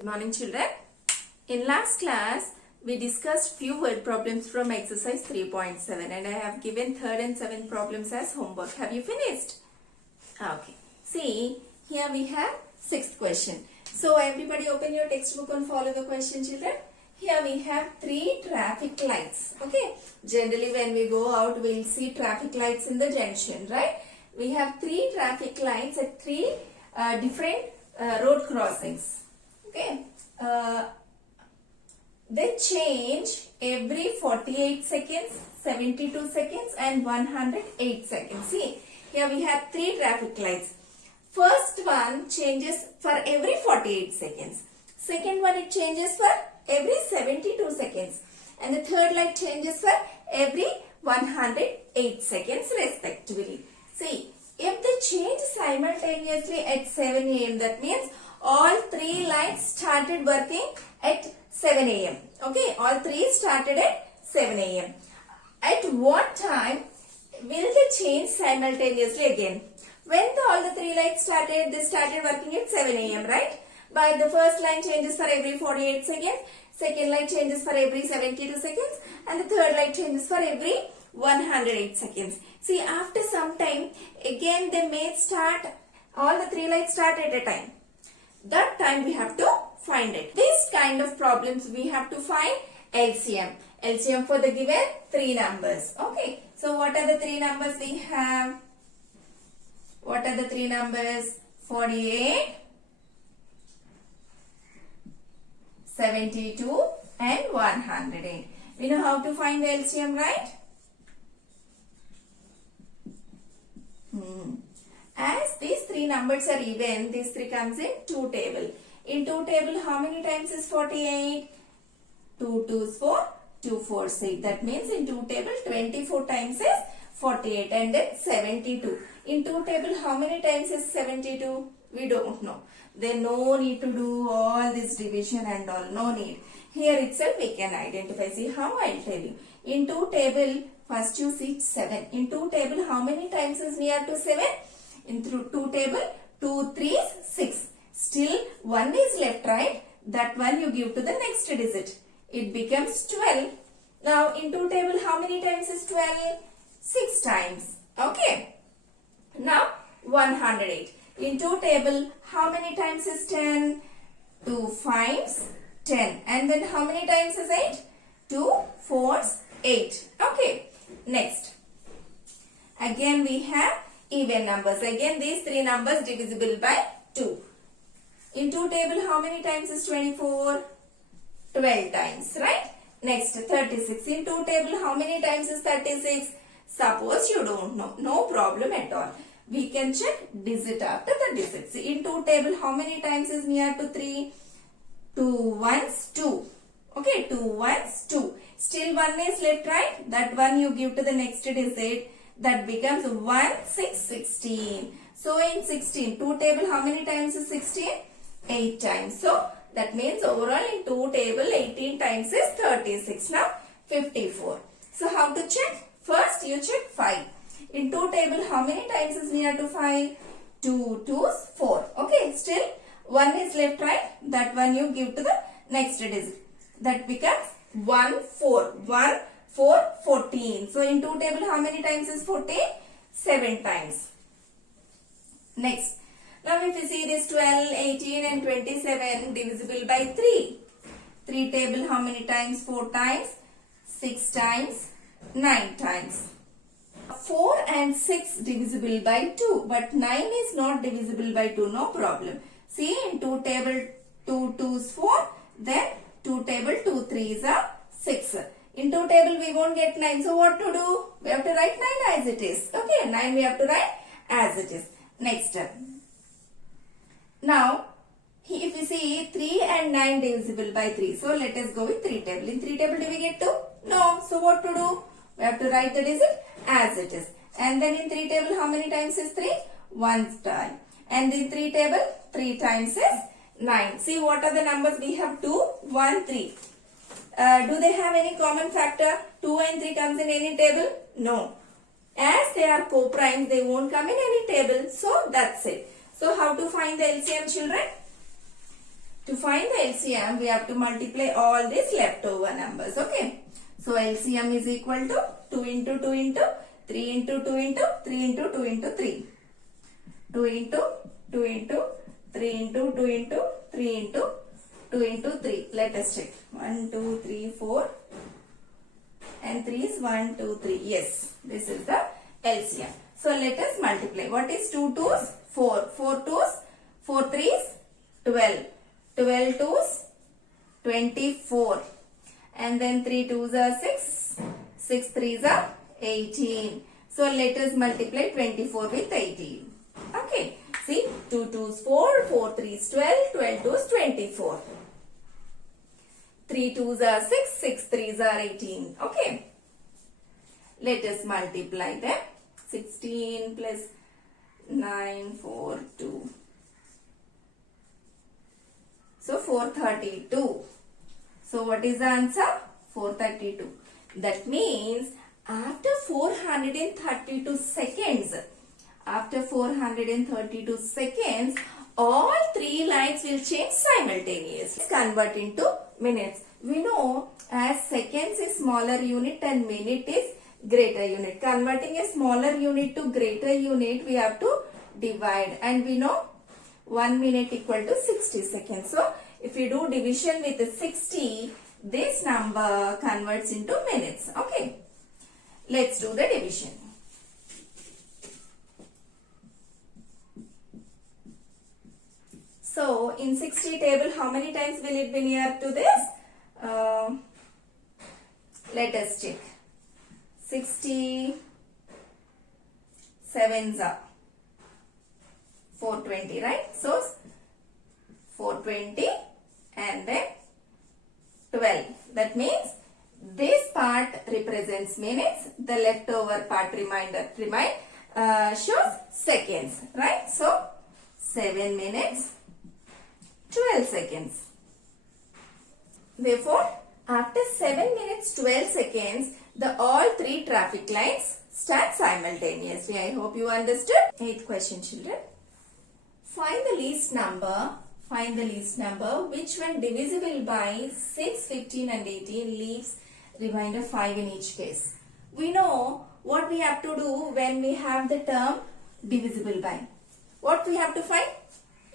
Good morning, children. In last class, we discussed few word problems from exercise 3.7 and I have given third and seventh problems as homework. Have you finished? Okay. See, here we have sixth question. So, everybody open your textbook and follow the question, children. Here we have three traffic lights. Okay. Generally, when we go out, we will see traffic lights in the junction, right? We have three traffic lights at three different road crossings. Okay, they change every 48 seconds, 72 seconds and 108 seconds. See, here we have three traffic lights. First one changes for every 48 seconds. Second one it changes for every 72 seconds. And the third light changes for every 108 seconds respectively. See, if they change simultaneously at 7 a.m. that means all three lights started working at 7 a.m. Okay, all three started at 7 a.m. At what time will they change simultaneously again? When all the three lights started, they started working at 7 a.m. right? But the first light changes for every 48 seconds, second light changes for every 72 seconds and the third light changes for every 108 seconds. See, after some time, again they may start, all the three lights start at a time. That time we have to find it. This kind of problems we have to find LCM. LCM for the given three numbers. Okay. So what are the three numbers we have? What are the three numbers? 48, 72 and 108. We know how to find the LCM, right? As these three numbers are even, these three comes in 2 table. In 2 table, how many times is 48? 2 2s 4, 2 4s 8. That means in 2 table, 24 times is 48 and then 72. In 2 table, how many times is 72? We don't know. Then no need to do all this division and all. No need. Here itself we can identify. See how I'll tell you. In 2 table, first you see 7. In 2 table, how many times is near to 7? In 2 table, 2 3s 6. Still 1 is left, right? That one you give to the next digit. It becomes 12. Now in 2 table, how many times is 12? 6 times. Okay. Now 108. In 2 table, how many times is 10? 2 5s 10. And then how many times is 8? 2 4s 8. Okay. Next. Again we have even numbers. Again these three numbers divisible by 2. In 2 table, how many times is 24? 12 times, right? Next, 36. In 2 table, how many times is 36? Suppose you don't know. No problem at all. We can check digit after the digits. In 2 table, how many times is near to 3? 2 ones 2. Okay, 2 ones 2. Still 1 is left, right? That one you give to the next digit. That becomes 1 6 16. So in 16, 2 table, how many times is 16? 8 times. So that means overall in 2 table 18 times is 36. Now 54. So how to check? First you check 5. In 2 table how many times is near to 5? 2 2s 4. Okay, still 1 is left, right? That one you give to the next digit. That becomes 1 4. 1 4 14. So in 2 table how many times is 14? 7 times. Next. Now if you see this 12, 18 and 27 divisible by 3. 3 table how many times? 4 times, 6 times, 9 times. 4 and 6 divisible by 2. But 9 is not divisible by 2. No problem. See in 2 table 2 2s 4. Then 2 table 2 3s are 6. In 2 table we won't get 9. So what to do? We have to write 9 as it is. Okay, 9 we have to write as it is. Next step. Now, if you see 3 and 9 divisible by 3. So, let us go with 3 table. In 3 table, do we get 2? No. So, what to do? We have to write the digit as it is. And then in 3 table, how many times is 3? 1 time. And in 3 table, 3 times is 9. See, what are the numbers? We have 2, 1, 3. Do they have any common factor? 2 and 3 comes in any table? No. As they are co-primes, they won't come in any table. So, that's it. So, how to find the LCM, children? To find the LCM, we have to multiply all these leftover numbers. Okay. So LCM is equal to 2 into 2 into 3 into 2 into 3 into 2 into 3. 2 into 2 into 3 into 2 into 3 into 2 into 3. Let us check. 1, 2, 3, 4. And 3 is 1, 2, 3. Yes, this is the LCM. So let us multiply. What is 2 2s? 4. 4 2s? 4 3s? 12. 12 2s? 24. And then 3 2s are 6. 6 3s are 18. So let us multiply 24 with 18. Okay. See, 2 2s 4, 4 3s 12, 12 2s 24. 3 2s are 6, 6 3s are 18. Okay. Let us multiply them. 16 plus 9, 4, 2. So 432. So what is the answer? 432. That means after 432 seconds, all three lines will change simultaneously. Convert into minutes. We know as seconds is smaller unit and minute is greater unit. Converting a smaller unit to greater unit, we have to divide, and we know 1 minute equal to 60 seconds. So if we do division with 60, this number converts into minutes. Okay. Let's do the division. So in 60 table, how many times will it be near to this? Let us check. 60 sevens are 420, right? So 420 and then 12. That means this part represents minutes. The leftover part shows seconds, right? So 7 minutes 12 seconds. Therefore, after 7 minutes 12 seconds, all three traffic lights start simultaneously. I hope you understood. 8th question, children. Find the least number. Find the least number which when divisible by 6, 15 and 18 leaves remainder 5 in each case. We know what we have to do when we have the term divisible by. What we have to find?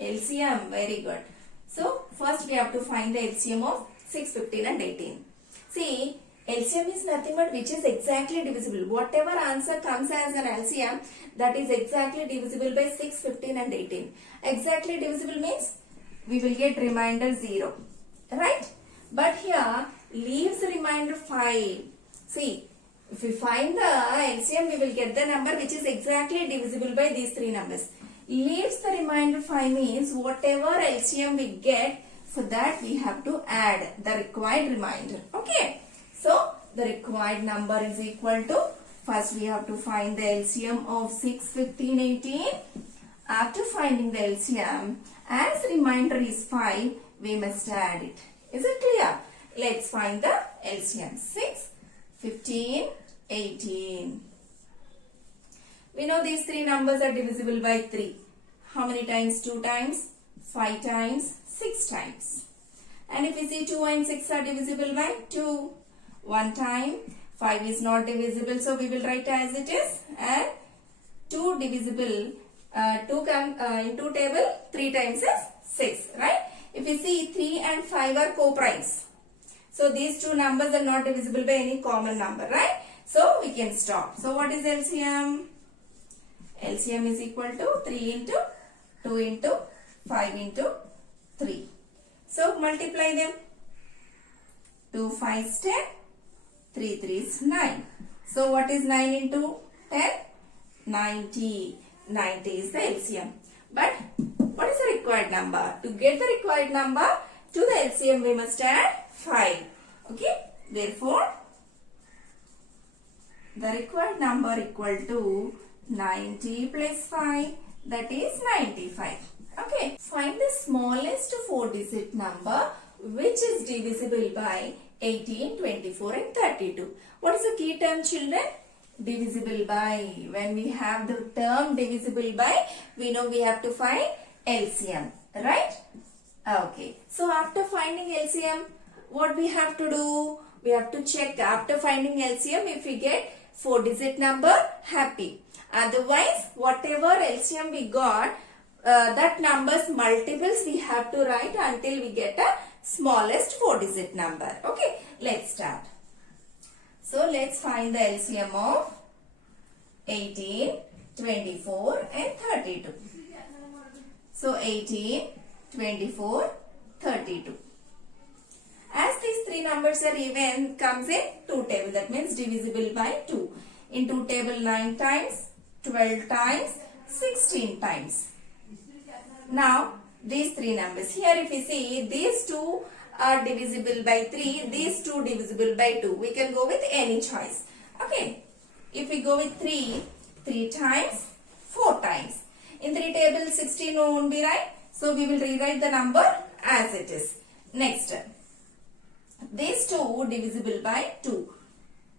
LCM. Very good. So first we have to find the LCM of 6, 15 and 18. See, LCM is nothing but which is exactly divisible. Whatever answer comes as an LCM, that is exactly divisible by 6, 15 and 18. Exactly divisible means we will get remainder 0. Right? But here leaves remainder 5. See, if we find the LCM, we will get the number which is exactly divisible by these three numbers. Leaves the remainder 5 means whatever LCM we get, for that we have to add the required remainder. Okay. So the required number is equal to, first we have to find the LCM of 6, 15, 18. After finding the LCM, as remainder is 5, we must add it. Is it clear? Let's find the LCM. 6, 15, 18. We know these three numbers are divisible by 3. How many times? 2 times, 5 times, 6 times. And if we see 2 and 6 are divisible by 2. 1 time, 5 is not divisible, so we will write as it is. And 2 divisible, in 2 table, 3 times is 6, right? If we see 3 and 5 are co-primes. So these two numbers are not divisible by any common number, right? So we can stop. So what is LCM? LCM is equal to 3 into 2 into 5 into 3. So multiply them. 2 5 is 10. 3 3 is 9. So what is 9 into 10? 90. 90 is the LCM. But what is the required number? To get the required number, to the LCM we must add 5. Okay. Therefore, the required number equal to 90 plus 5, that is 95. Okay. Find the smallest 4-digit number which is divisible by 18, 24 and 32. What is the key term, children? Divisible by. When we have the term divisible by, we know we have to find LCM. Right? Okay. So after finding LCM, what we have to do? We have to check after finding LCM if we get 4-digit number, happy. Otherwise, whatever LCM we got, that number's multiples we have to write until we get a smallest 4-digit number. Okay. Let's start. So let's find the LCM of 18, 24 and 32. So 18, 24, 32. As these three numbers are even, comes in 2 table. That means divisible by 2. In 2 table 9 times, 12 times, 16 times. Now these three numbers. Here if we see these two are divisible by 3, these two divisible by 2. We can go with any choice. Okay. If we go with 3 times, 4 times. In 3 table 16 won't be right. So we will rewrite the number as it is. Next. These two divisible by 2.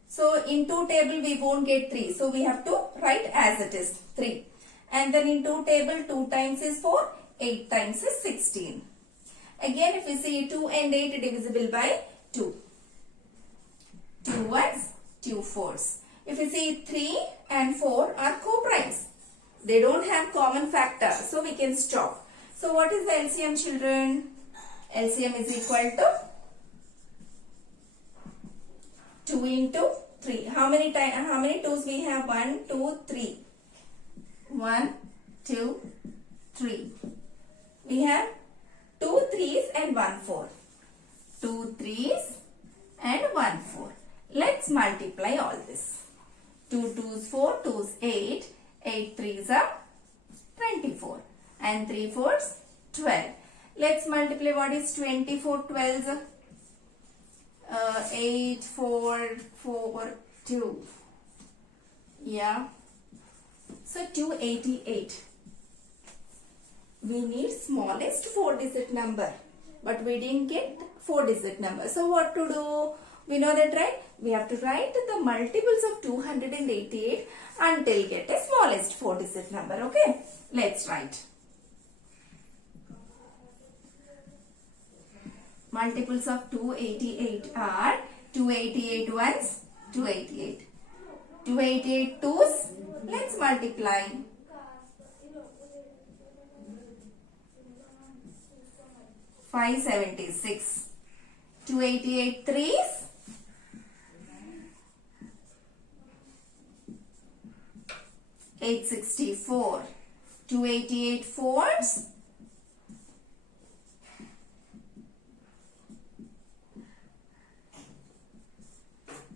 So in 2 table we won't get 3. So we have to write as it is 3. And then in 2 table 2 times is 4. 8 times is 16. Again if we see 2 and 8 divisible by 2. 2 ones, 2 fours. If we see 3 and 4 are co-primes. They don't have common factor. So we can stop. So what is the LCM, children? LCM is equal to 2 into 3. How many 2's we have? 1, 2, 3. 1, 2, 3. We have 2 3's and 1 4. 2 3's and 1 4. Let's multiply all this. 2 2's 4, 2's 8. 8 3's are 24. And 3 4's 12. Let's multiply what is 24 12's. 8 4 4 2. Yeah. So 288. We need smallest 4-digit number. But we didn't get 4-digit number. So what to do? We know that, right? We have to write the multiples of 288 until get a smallest 4-digit number. Okay. Let's write. Multiples of 288 are 288 ones, 288. 288 twos, let's multiply. 576. 288 threes. 864. 288 fours.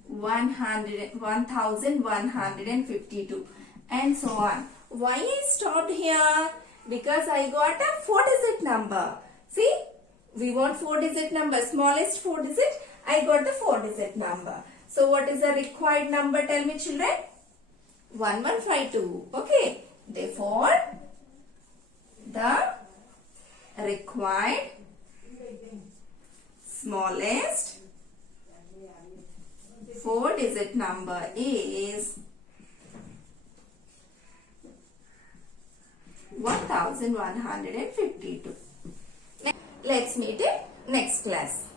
1152 and so on. Why I stopped here? Because I got a 4-digit number. See, we want 4-digit number, smallest 4-digit. I got the 4-digit number. So what is the required number? Tell me, children. 1152. Okay. Therefore, the required smallest 4-digit number is 1152. Let's meet in next class.